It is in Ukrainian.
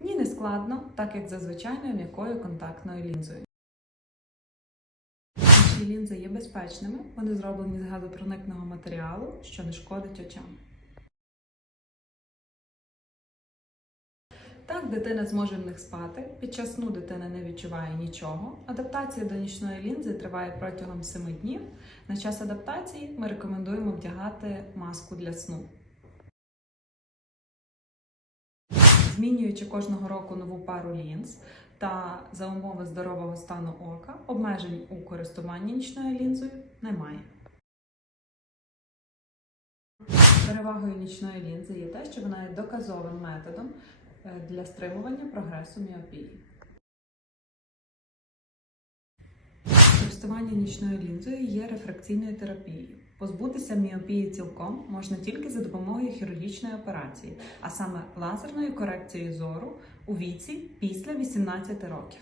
Ні, не складно, так як за звичайною м'якою контактною лінзою. Наші лінзи є безпечними, вони зроблені з газопроникного матеріалу, що не шкодить очам. Так, дитина зможе в них спати. Під час сну дитина не відчуває нічого. Адаптація до нічної лінзи триває протягом 7 днів. На час адаптації ми рекомендуємо вдягати маску для сну. Змінюючи кожного року нову пару лінз та за умови здорового стану ока, обмежень у користуванні нічною лінзою немає. Перевагою нічної лінзи є те, що вона є доказовим методом е, для стримування прогресу міопії. Користування нічною лінзою є рефракційною терапією. Позбутися міопії цілком можна тільки за допомогою хірургічної операції, а саме лазерною корекцією зору у віці після 18 років.